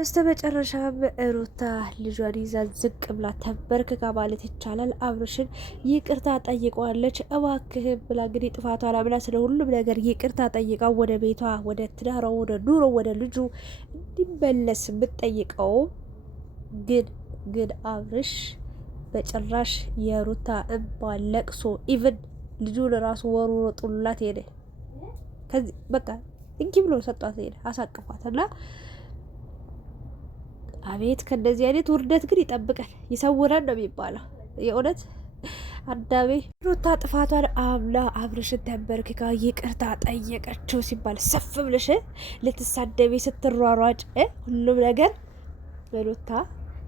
በስተመጨረሻም ሩታ ልጇን ይዛ ዝቅ ብላ ተንበርክካ ማለት ይቻላል አብርሽን ይቅርታ ጠይቀዋለች። እባክህ ብላ እንግዲህ ጥፋቷን አምና ስለ ሁሉም ነገር ይቅርታ ጠይቃ ወደ ቤቷ፣ ወደ ትዳሯ፣ ወደ ኑሮ፣ ወደ ልጁ እንዲመለስ ብትጠይቀው ግን አብርሽ በጭራሽ የሩታ እንባ ለቅሶ ኢቭን ልጁን ራሱ ወሩሮ ጥሉላት ሄደ። ከዚህ በቃ እንኪ ብሎ ሰጧት ሄደ፣ አሳቅፏት እና አቤት ከእንደዚህ አይነት ውርደት ግን ይጠብቀን ይሰውረን ነው የሚባለው። የእውነት አዳሜ ሩታ ጥፋቷን አምና አብርሽን ተንበርክካ ይቅርታ ጠየቀችው ሲባል ሰፍ ብለሽ ልትሳደቢ ስትሯሯጭ ሁሉም ነገር ሩታ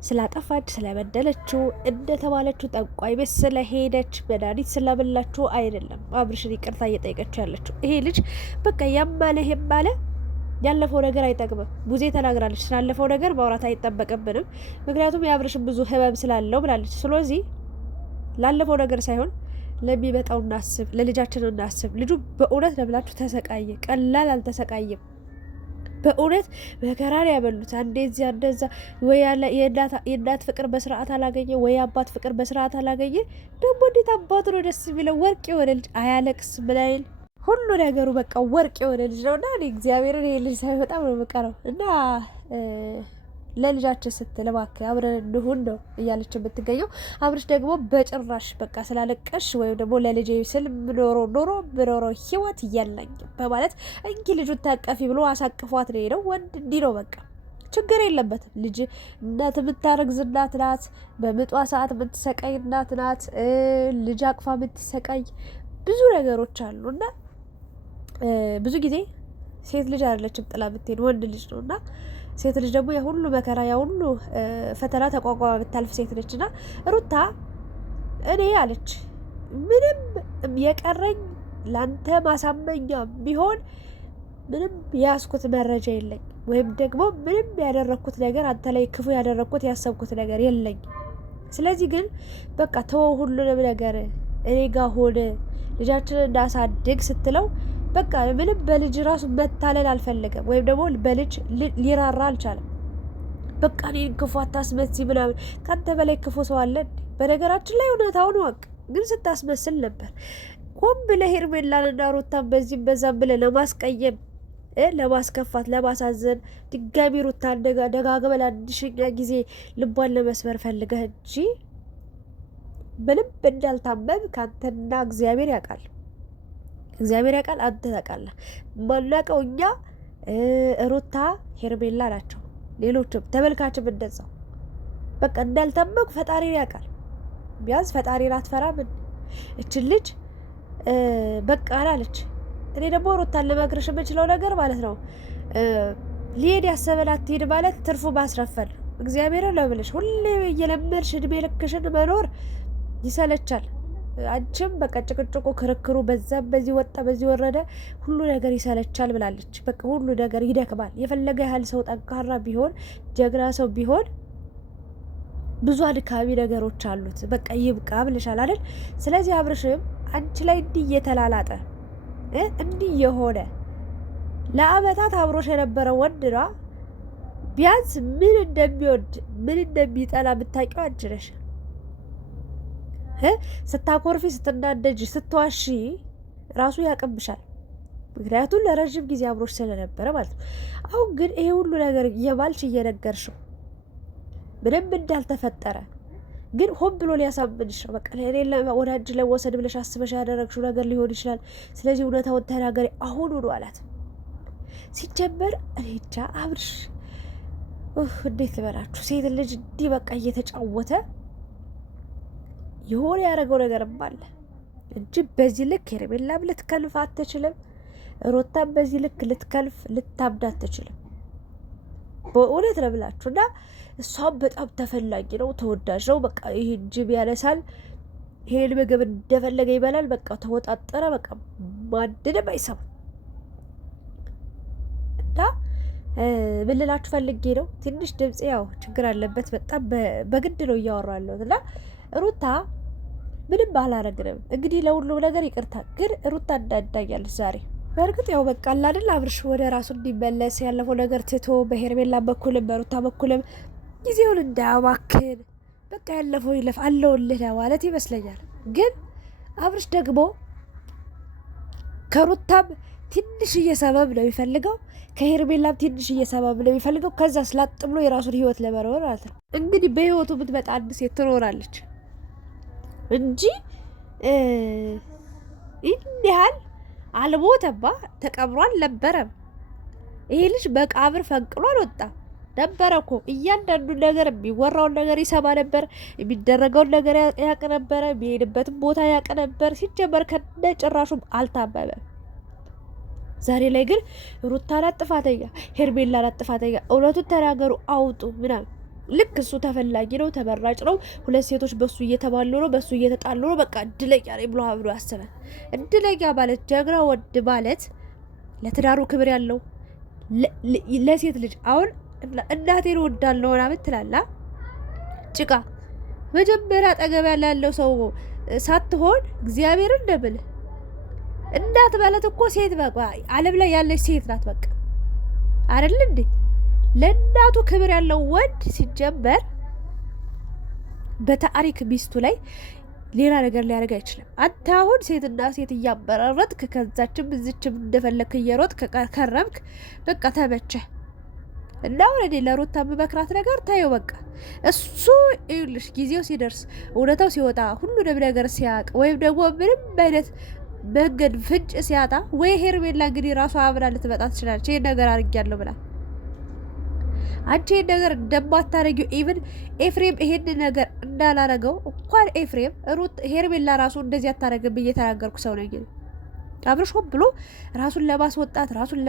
ስላጠፋች ስለበደለችው እንደተባለችው ጠንቋይ ቤት ስለሄደች መድኃኒት ስለበላችሁ አይደለም አብርሽን ይቅርታ እየጠየቀችው ያለችው። ይሄ ልጅ በቃ ያማለ ይሄም ባለ ያለፈው ነገር አይጠቅምም። ቡዜ ተናግራለች። ስላለፈው ነገር ማውራት አይጠበቅብንም፣ ምክንያቱም የአብርሽን ብዙ ህመም ስላለው ብላለች። ስለዚህ ላለፈው ነገር ሳይሆን ለሚመጣው እናስብ፣ ለልጃችን እናስብ። ልጁ በእውነት ለብላችሁ ተሰቃየ፣ ቀላል አልተሰቃየም። በእውነት መከራን ያበሉት አንዴ እዚያ እንደዛ፣ ወይ የእናት ፍቅር በስርዓት አላገኘ፣ ወይ አባት ፍቅር በስርዓት አላገኘ። ደግሞ እንዴት አባቱ ነው ደስ የሚለው! ወርቅ የሆነ ልጅ አያለቅስ ምን አይል ሁሉ ነገሩ በቃ ወርቅ የሆነ ልጅ ነው እና እግዚአብሔርን ይሄ ልጅ ሳይ በጣም ነው የምቀረው እና ለልጃችን ስትል እባክህ አብረን እንሁን ነው እያለች የምትገኘው። አብርሽ ደግሞ በጭራሽ በቃ ስላለቀሽ ወይም ደግሞ ለልጄ ስል ምኖሮ ህይወት እያለኝ በማለት እንኪ ልጁን ታቀፊ ብሎ አሳቅፏት ነው ሄደው። ወንድ እንዲህ ነው በቃ ችግር የለበትም። ልጅ እናት የምታረግዝ እናት ናት። በምጧ ሰዓት የምትሰቃይ እናት ናት። ልጅ አቅፋ የምትሰቃይ ብዙ ነገሮች አሉ እና ብዙ ጊዜ ሴት ልጅ አይደለችም ጥላ ብትሄድ ወንድ ልጅ ነው እና ሴት ልጅ ደግሞ የሁሉ መከራ የሁሉ ፈተና ተቋቋማ ብታልፍ ሴት ነች እና ሩታ እኔ አለች ምንም የቀረኝ ላንተ ማሳመኛ ቢሆን ምንም ያስኩት መረጃ የለኝ፣ ወይም ደግሞ ምንም ያደረኩት ነገር አንተ ላይ ክፉ ያደረኩት ያሰብኩት ነገር የለኝ። ስለዚህ ግን በቃ ተወው ሁሉንም ነገር እኔ ጋር ሆነ ልጃችንን እንዳሳድግ ስትለው በቃ ምንም በልጅ ራሱ መታለል አልፈለገም፣ ወይም ደግሞ በልጅ ሊራራ አልቻለም። በቃ እኔን ክፉ አታስመስይ ምናምን። ካንተ በላይ ክፉ ሰው አለ? በነገራችን ላይ እውነታውን ወቅ ግን ስታስመስል ነበር። ቆም ብለህ ሄርሜላንና ሩታን በዚህም በዛም ብለህ ለማስቀየም፣ ለማስከፋት፣ ለማሳዘን ድጋሚ ሩታን ደጋግመህ ለአንድሽኛ ጊዜ ልቧን ለመስበር ፈልገህ እንጂ ምንም እንዳልታመም ካንተና እግዚአብሔር ያውቃል። እግዚአብሔር ያውቃል፣ አንተ ታውቃለህ። ማናውቀው እኛ ሩታ ሄርሜላ ናቸው፣ ሌሎችም ተመልካችም እንደዛው። በቃ እንዳልተመኩ ፈጣሪ ያውቃል። ቢያንስ ፈጣሪን አትፈራም? እችን ልጅ በቃ አላለች። እኔ ደግሞ ሩታን ልመክርሽ የምችለው ነገር ማለት ነው ሊሄድ ያሰበን አትሄድ ማለት ትርፉ ማስረፈል። እግዚአብሔርን ነው የምልሽ። ሁሌ እየለመድሽ እድሜ ልክሽን መኖር ይሰለቻል። አንቺም በቃ ጭቅጭቁ ክርክሩ በዛም በዚህ ወጣ በዚህ ወረደ ሁሉ ነገር ይሰለቻል ብላለች። በቃ ሁሉ ነገር ይደክማል። የፈለገ ያህል ሰው ጠንካራ ቢሆን ጀግና ሰው ቢሆን ብዙ አድካሚ ነገሮች አሉት። በቃ ይብቃ ብለሻል አይደል? ስለዚህ አብርሽም አንቺ ላይ እንዲህ እየተላላጠ እንዲህ የሆነ ለአመታት አብሮሽ የነበረ ወንድ ነው። ቢያንስ ምን እንደሚወድ ምን እንደሚጠላ ብታውቂው አንቺ ነሽ። ስታኮርፊ፣ ስትናደጅ፣ ስትዋሺ ራሱ ያቀብሻል። ምክንያቱም ለረጅም ጊዜ አብሮሽ ስለነበረ ማለት ነው። አሁን ግን ይሄ ሁሉ ነገር የባልሽ እየነገርሽው ምንም እንዳልተፈጠረ ግን ሆን ብሎ ሊያሳምንሽ ነው። በቃ ሌላ ወደ አንቺ ላይ ወሰድ ብለሽ አስበሽ ያደረግሽው ነገር ሊሆን ይችላል። ስለዚህ እውነታውን ተናገሪ አሁን ሆኖ አላት። ሲጀመር እኔ እንጃ አብርሽ እንዴት ልበላችሁ፣ ሴት ልጅ እንዲህ በቃ እየተጫወተ የሆነ ያደረገው ነገርም አለ እንጂ በዚህ ልክ ሄርሜላም ልትከልፍ አትችልም። ሩታም በዚህ ልክ ልትከልፍ ልታብድ አትችልም። በእውነት ነው ብላችሁ እና እሷም በጣም ተፈላጊ ነው፣ ተወዳጅ ነው። በቃ ይሄን ጅብ ያነሳል፣ ይሄን ምግብ እንደፈለገ ይበላል። በቃ ተወጣጠረ። በቃ ማንንም አይሰማም። እና ምን ልላችሁ ፈልጌ ነው፣ ትንሽ ድምጽ ያው ችግር አለበት። በጣም በግድ ነው እያወራሁ ያለሁት እና ሩታ ምንም አላረግንም። እንግዲህ ለሁሉም ነገር ይቅርታ። ግን ሩታ እንዳዳኛለች ዛሬ በእርግጥ ያው በቃ አይደል አብርሽ ወደ ራሱ እንዲመለስ ያለፈው ነገር ትቶ በሄርሜላ በኩልም በሩታ በኩልም ጊዜውን እንዳያባክን በቃ ያለፈው ይለፍ አለውልህ ማለት ይመስለኛል። ግን አብርሽ ደግሞ ከሩታም ትንሽዬ ሰበብ ነው የሚፈልገው፣ ከሄርሜላም ትንሽዬ ሰበብ ነው የሚፈልገው። ከዛ ስላጥ ብሎ የራሱን ህይወት ለመኖር ማለት ነው። እንግዲህ በህይወቱ ብትመጣ አንድ ሴት ትኖራለች እንጂ ይህን ያህል አልሞተማ፣ ተቀብሮ አልነበረም። ይሄ ልጅ መቃብር ፈንቅሎ አልወጣም ነበረ እኮ። እያንዳንዱን ነገር የሚወራውን ነገር ይሰማ ነበር፣ የሚደረገውን ነገር ያቅ ነበረ፣ የሚሄድበትን ቦታ ያቅ ነበር። ሲጀመር ከነ ጭራሹም አልታመመም። ዛሬ ላይ ግን ሩታ ናት ጥፋተኛ፣ ሄርሜላ ናት ጥፋተኛ፣ እውነቱን ተናገሩ አውጡ ምናምን። ልክ እሱ ተፈላጊ ነው፣ ተመራጭ ነው፣ ሁለት ሴቶች በሱ እየተባሉ ነው፣ በሱ እየተጣሉ ነው፣ በቃ እድለኛ ነኝ ብሎ አብሎ ያስባል። እድለኛ ማለት ጀግና ወድ ማለት ለትዳሩ ክብር ያለው ለሴት ልጅ አሁን እናቴን ወዳለው ምናምን ትላላ ጭቃ መጀመሪያ አጠገብ ያለው ሰው ሳትሆን እግዚአብሔር እንደብል እናት ማለት እኮ ሴት በቃ ዓለም ላይ ያለች ሴት ናት። በቃ አይደል እንዴ? ለእናቱ ክብር ያለው ወንድ ሲጀመር በታሪክ ሚስቱ ላይ ሌላ ነገር ሊያደርግ አይችልም። አንተ አሁን ሴትና ሴት እያበራረጥክ ከዛችም እዚችም እንደፈለክ እየሮጥክ ከረምክ በቃ ተመቸ እና ወለዴ ለሩታ መክራት ነገር ታየው። በቃ እሱ ይልሽ ጊዜው ሲደርስ እውነታው ሲወጣ ሁሉንም ነገር ሲያቅ ወይም ደግሞ ምንም አይነት መንገድ ፍንጭ ሲያጣ ወይ ሄርሜላ እንግዲህ ራሷ አብራ ልትመጣ ትችላለች። ይሄን ነገር አድርጊያለሁ ብላ አንቺ ይሄን ነገር እንደማታረጊው ኢቭን ኤፍሬም ይሄን ነገር እንዳላረገው እንኳን ኤፍሬም ሩት ሄርሜላ ራሱ እንደዚህ አታረግም ብዬ ተናገርኩ ሰው ነኝ። አብርሽ ሆን ብሎ ራሱን ለማስወጣት ራሱን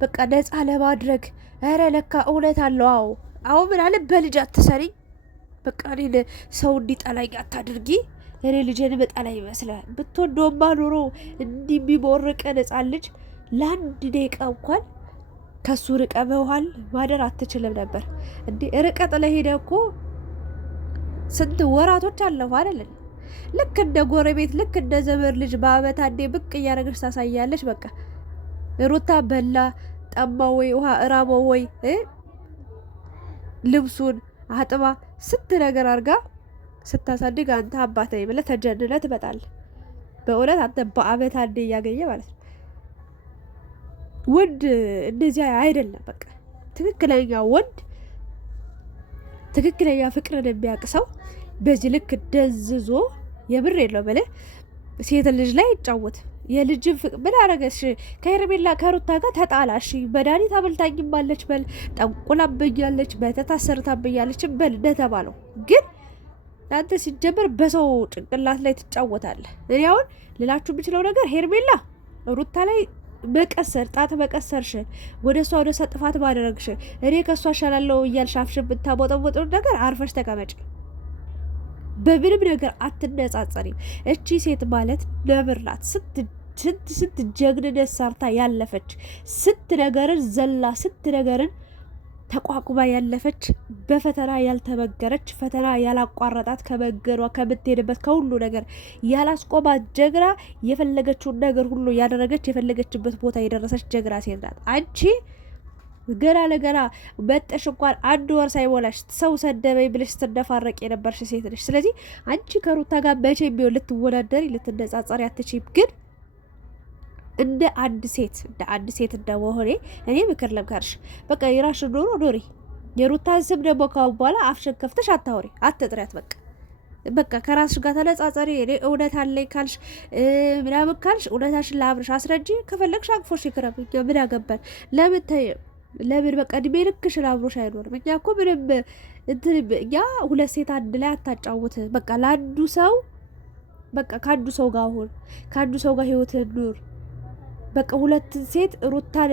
በቃ ነፃ ለማድረግ ኧረ ለካ እውነት አለው። አዎ ምን አለ በልጅ አትሰሪ፣ በቃ እኔ ሰው እንዲጠላኝ አታድርጊ። እኔ ልጄን በጠላኝ ይመስላል። ብትወደውማ ኖሮ እንዲህ የሚቦርቅ ነፃ ልጅ ለአንድ ደቂቃ እንኳን ከሱ ርቀ መዋል ማደር አትችልም ነበር እንዴ? ርቀ ጥለህ እኮ ስንት ወራቶች አለፉ አይደል? ልክ እንደ ጎረቤት ልክ እንደ ዘመድ ልጅ በአመት አንዴ ብቅ እያደረገች ታሳያለች። በቃ ሩታ በላ ጠማው ወይ ውሃ እራበው ወይ ልብሱን አጥባ ስንት ነገር አድርጋ ስታሳድግ አንተ አባት ነኝ ብለህ ተጀንነህ ትመጣለህ። በእውነት አንተ በአመት አንዴ እያገኘ ማለት ነው። ወንድ እንደዚያ አይደለም። በቃ ትክክለኛ ወንድ ትክክለኛ ፍቅርን የሚያውቅ ሰው በዚህ ልክ ደዝዞ የብር የለው በለ ሴት ልጅ ላይ ይጫወት። የልጅን ፍቅር ምን አረገሽ? ከሄርሜላ ከሩታ ጋር ተጣላሽ። መድኃኒት አበልታኝማለች በል፣ ጠንቁላብኛለች፣ መተት አሰርታብኛለች በል እንደተባለው። ግን አንተ ሲጀመር በሰው ጭንቅላት ላይ ትጫወታለህ። እኔ አሁን ልላችሁ የምችለው ነገር ሄርሜላ ሩታ ላይ መቀሰር ጣት መቀሰርሽን ወደ እሷ ወደ እሷ ጥፋት ባደረግሽን እኔ ከእሷ አሻላለሁ እያልሽ አፍሽን ብታቦጠቦጥ ነገር አርፈሽ ተቀመጭ። በምንም ነገር አትነጻጸሪም። እቺ ሴት ማለት ነብር ናት። ስንት ጀግንነት ሰርታ ያለፈች፣ ስንት ነገርን ዘላ፣ ስንት ነገርን ተቋቁማ ያለፈች፣ በፈተና ያልተበገረች፣ ፈተና ያላቋረጣት፣ ከመገሯ ከምትሄድበት ከሁሉ ነገር ያላስቆማት ጀግና፣ የፈለገችውን ነገር ሁሉ ያደረገች፣ የፈለገችበት ቦታ የደረሰች ጀግና ሴት ናት። አንቺ ገና ለገና መጠሽ እንኳን አንድ ወር ሳይሞላሽ ሰው ሰደበኝ ብለሽ ስትደፋረቅ የነበርሽ ሴት ነሽ። ስለዚህ አንቺ ከሩታ ጋር መቼም ቢሆን ልትወዳደሪ ልትነጻጸሪ አትችይም። ግን እንደ አንድ ሴት እንደመሆኔ እኔ ምክር ለምከርሽ፣ በቃ የራስሽ ኑሮ ኑሪ። የሩታን ስም ደግሞ ካሁን በኋላ አፍሽን ከፍተሽ አታውሪ፣ አትጥሪያት። በቃ ከራስሽ ጋር ተነጻጸሪ። እኔ እውነት አለኝ ካልሽ ምናምን ካልሽ እውነታሽን ለአብርሽ አስረጂ። ከፈለግሽ አቅፎሽ ይክረም፣ ምን አገባን? ለምን በቃ እድሜ ልክሽን አብሮሽ አይኖርም? እኛ እኮ ምንም እኛ ሁለት ሴት አንድ ላይ አታጫውት። በቃ ለአንዱ ሰው በቃ ከአንዱ ሰው ጋር አሁን ከአንዱ ሰው ጋር ህይወትን ኑር። በቃ ሁለት ሴት ሩታን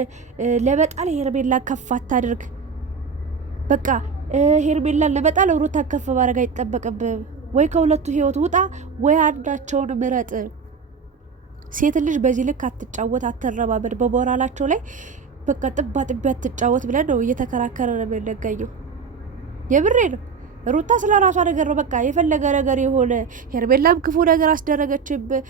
ለመጣል ሄርሜላን ከፍ አታድርግ። በቃ ሄርሜላን ለመጣል ሩታን ከፍ ማድረግ አይጠበቅብም። ወይ ከሁለቱ ህይወት ውጣ፣ ወይ አንዳቸውን ምረጥ። ሴት ልጅ በዚህ ልክ አትጫወት፣ አትረባበድ። በሞራላቸው ላይ በቃ ጥባ አትጫወት ብለን ነው እየተከራከረ ነው የምንገኘው። የብሬ ነው። ሩታ ስለ ራሷ ነገር ነው በቃ የፈለገ ነገር የሆነ ሄርሜላም ክፉ ነገር አስደረገችብህ፣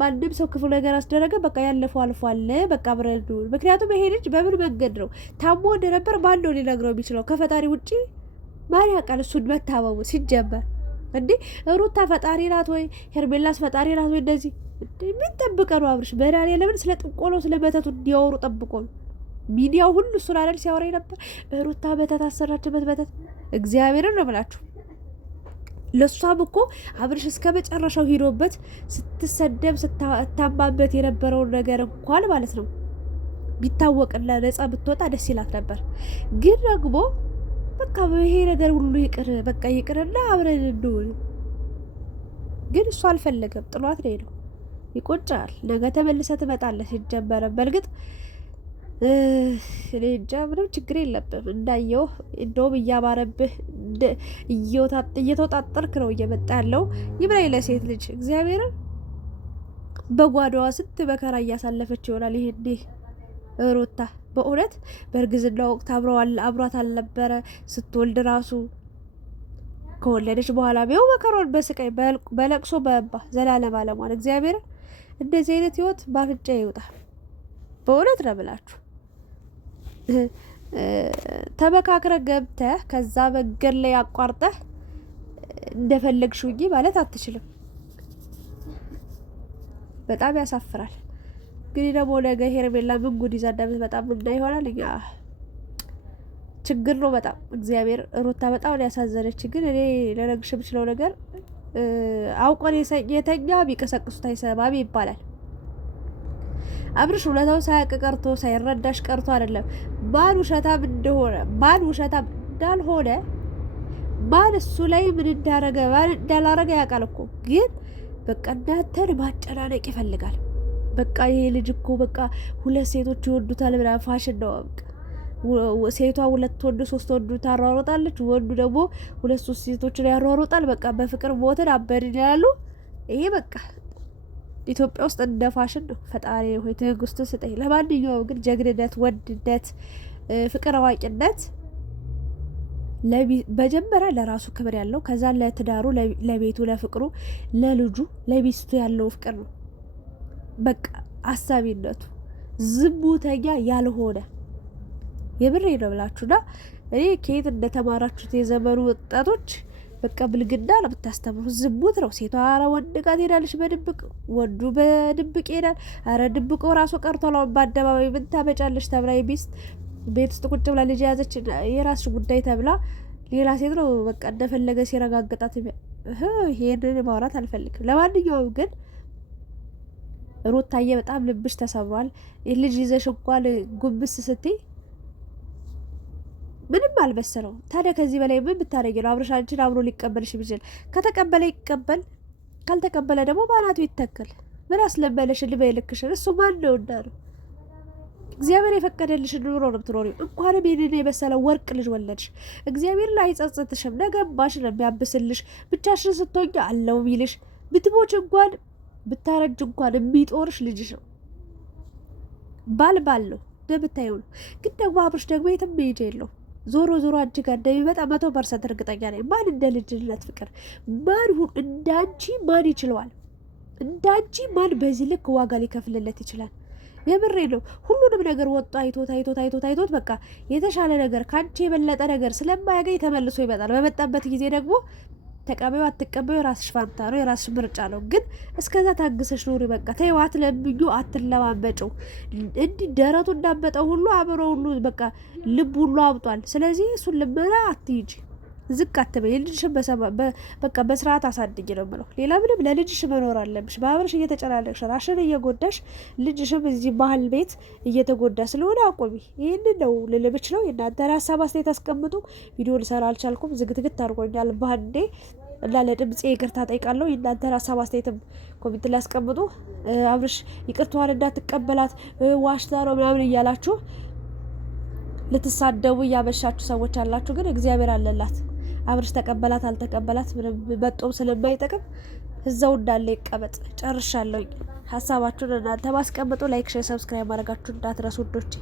ማንም ሰው ክፉ ነገር አስደረገ፣ በቃ ያለፈው አልፏል። በቃ ብረዱ። ምክንያቱም ይሄ ልጅ በምን መንገድ ነው ታሞ እንደነበር ማን ነው ሊነግረው የሚችለው? ከፈጣሪ ውጪ ማን ያውቃል እሱን መታመሙ? ሲጀመር እንዴ ሩታ ፈጣሪ ናት ወይ ሄርሜላስ ፈጣሪ ናት ወይ? እንደዚህ ምን ጠብቀ ነው አብርሽ? በዳኔ ለምን ስለ ጥቆሎ ስለ መተቱ እንዲያወሩ ጠብቆ ነው? ሚዲያው ሁሉ እሱን አይደል ሲያወራ ነበር። ሩታ መተት አሰራችበት መተት። እግዚአብሔርን ነው ብላችሁ ለሷም እኮ አብርሽ እስከ መጨረሻው ሂዶበት ስትሰደብ ስታማበት የነበረውን ነገር እንኳን ማለት ነው ቢታወቅና ነጻ ብትወጣ ደስ ይላት ነበር። ግን ደግሞ በቃ ይሄ ነገር ሁሉ ይቅር በቃ ይቅርና አብረን እንሁን። ግን እሱ አልፈለገም፣ ጥሏት ነው ሄደው። ይቆጫል። ነገ ተመልሰህ ትመጣለህ። ሲጀመረ በእርግጥ እኔ እንጃ ምንም ችግር የለብም። እንዳየው እንደውም እያማረብህ እየተወጣጠርክ ነው እየመጣ ያለው። ይብላኝ ለሴት ልጅ እግዚአብሔርን በጓዳዋ ስንት መከራ እያሳለፈች ይሆናል። ይሄኔ ሩታ በእውነት በእርግዝና ወቅት አብሯት አልነበረ። ስትወልድ ራሱ ከወለደች በኋላ ቢው መከራውን በስቃይ በለቅሶ በእንባ ዘላለም አለሟል። እግዚአብሔርን እንደዚህ አይነት ህይወት ባፍንጫ ይውጣ። በእውነት ነው ብላችሁ ተመካክረ ገብተህ ከዛ መንገድ ላይ አቋርጠህ እንደፈለግሽ ሁኚ ማለት አትችልም። በጣም ያሳፍራል። ግን ደግሞ ነገ ሄርሜላ ምን ጉድ ይዛ እንደምትመጣ ምና ይሆናል። እኛ ችግር ነው በጣም እግዚአብሔር። ሩታ በጣም ነው ያሳዘነች። ግን እኔ ለነግርሽ የምችለው ነገር አውቆን የተኛ ቢቀሰቅሱት አይሰማም ይባላል። አብርሽ እውነታው ሳያውቅ ቀርቶ ሳይረዳሽ ቀርቶ አይደለም። ማን ውሸታም እንደሆነ ማን ውሸታም እንዳልሆነ ማን እሱ ላይ ምን እንዳረገ ማን እንዳላረገ ያውቃል እኮ። ግን በቃ እናንተን ማጨናነቅ ይፈልጋል። በቃ ይሄ ልጅ እኮ በቃ ሁለት ሴቶች ይወዱታል ብላ ፋሽን ነው። በቃ ሴቷ ሁለት ወንድ ሶስት ወንድ ታሯሯጣለች፣ ወንዱ ደግሞ ሁለት ሶስት ሴቶችን ያሯሯጣል። በቃ በፍቅር ሞትን አበድን ያሉ። ይሄ በቃ ኢትዮጵያ ውስጥ እንደ ፋሽን ነው። ፈጣሪ ሆይ ትዕግስቱን ስጠኝ። ለማንኛውም ግን ጀግንነት፣ ወድነት፣ ፍቅር አዋቂነት መጀመሪያ ለራሱ ክብር ያለው ከዛ ለትዳሩ፣ ለቤቱ፣ ለፍቅሩ፣ ለልጁ፣ ለሚስቱ ያለው ፍቅር ነው። በቃ አሳቢነቱ ዝሙተኛ ያልሆነ የብሬ ነው ብላችሁና እኔ ከየት እንደተማራችሁት የዘመኑ ወጣቶች በቃ ብልግና ነው የምታስተምሩት። ዝሙት ነው። ሴቷ አረ ወንድ ጋር ትሄዳለች በድብቅ፣ ወንዱ በድብቅ ይሄዳል። አረ ድብቆ ራሱ ቀርቷል። በአደባባይ ምን ታመጫለች ተብላ ሚስት ቤት ውስጥ ቁጭ ብላ ልጅ ያዘች የራስሽ ጉዳይ ተብላ ሌላ ሴት ነው በቃ እንደፈለገ ሲረጋግጣት። ይሄንን ማውራት አልፈልግም። ለማንኛውም ግን ሩታዬ በጣም ልብሽ ተሰብሯል። ልጅ ይዘሽ እንኳን ጉብስ ስትይ ምንም አልበሰለው። ታዲያ ከዚህ በላይ ምን ብታረጊ ነው? አብርሽ አንቺን አብሮ ሊቀበልሽ ይችላል። ከተቀበለ ይቀበል፣ ካልተቀበለ ደግሞ ባናቱ ይተከል። ምን አስለመለሽ? ልበይ ልክሽን። እሱ ማን ነው እና ነው? እግዚአብሔር የፈቀደልሽ ኑሮ ነው የምትኖሪው። እንኳንም ይህንን የመሰለ ወርቅ ልጅ ወለድሽ። እግዚአብሔር ላይ አይጸጽትሽም። ነገባሽ ነው የሚያብስልሽ። ብቻሽን ስትሆኝ አለው ይልሽ። ብትሞች እንኳን ብታረጅ እንኳን የሚጦርሽ ልጅሽ ነው። ባል ነው እንደምታየው ነው። ግን ደግሞ አብርሽ ደግሞ የትም መሄጃ የለውም። ዞሮ ዞሮ አንቺ ጋር እንደሚመጣ 100% እርግጠኛ ነኝ። ማን እንደ ልጅነት ፍቅር ማን እንዳንቺ ማን ይችለዋል? እንዳንቺ ማን በዚህ ልክ ዋጋ ሊከፍልለት ይችላል? የምሬ ነው። ሁሉንም ነገር ወጥቶ አይቶት በቃ የተሻለ ነገር ከአንቺ የበለጠ ነገር ስለማያገኝ ተመልሶ ይመጣል። በመጣበት ጊዜ ደግሞ ተቀበዩ አትቀበዩ የራስሽ ፋንታ ነው፣ የራስሽ ምርጫ ነው። ግን እስከዛ ታግሰሽ ኑሪ። በቃ ተይው፣ አትለምኙ፣ አትለማመጪው። እንዲህ ደረቱ እንዳበጠው ሁሉ አእምሮ ሁሉ በቃ ልብ ሁሉ አብጧል። ስለዚህ እሱን ልመና አትይጂ፣ ዝቅ አትበይ። ልጅሽን በቃ በስርዓት አሳድጊ ነው የምለው። ሌላ ምንም ለልጅሽ መኖር አለብሽ። በአብርሽ እየተጨናነቅሽ ራሽን እየጎዳሽ ልጅሽም እዚህ ባህል ቤት እየተጎዳ ስለሆነ አቆሚ። ይህንን ነው ልልብች ነው። የእናንተን ሀሳብ አስተያየት አስቀምጡ። ቪዲዮ ልሰራ አልቻልኩም፣ ዝግትግት አድርጎኛል ባህንዴ እና ለድምፄ ይቅርታ ጠይቃለሁ። የእናንተን ሀሳብ አስተያየትም ኮሜንት ላይ አስቀምጡ። አብርሽ ይቅርታዋን እንዳትቀበላት ዋሽታ ነው ምናምን እያላችሁ ልትሳደቡ እያበሻችሁ ሰዎች አላችሁ። ግን እግዚአብሔር አለላት። አብርሽ ተቀበላት አልተቀበላት ምንም በጦም ስለማይጠቅም እዛው እንዳለ ይቀመጥ። ጨርሻለሁ። ሀሳባችሁን እናንተ ማስቀምጡ። ላይክ፣ ሼር፣ ሰብስክራይብ ማድረጋችሁ እንዳትረሱ ውዶቼ።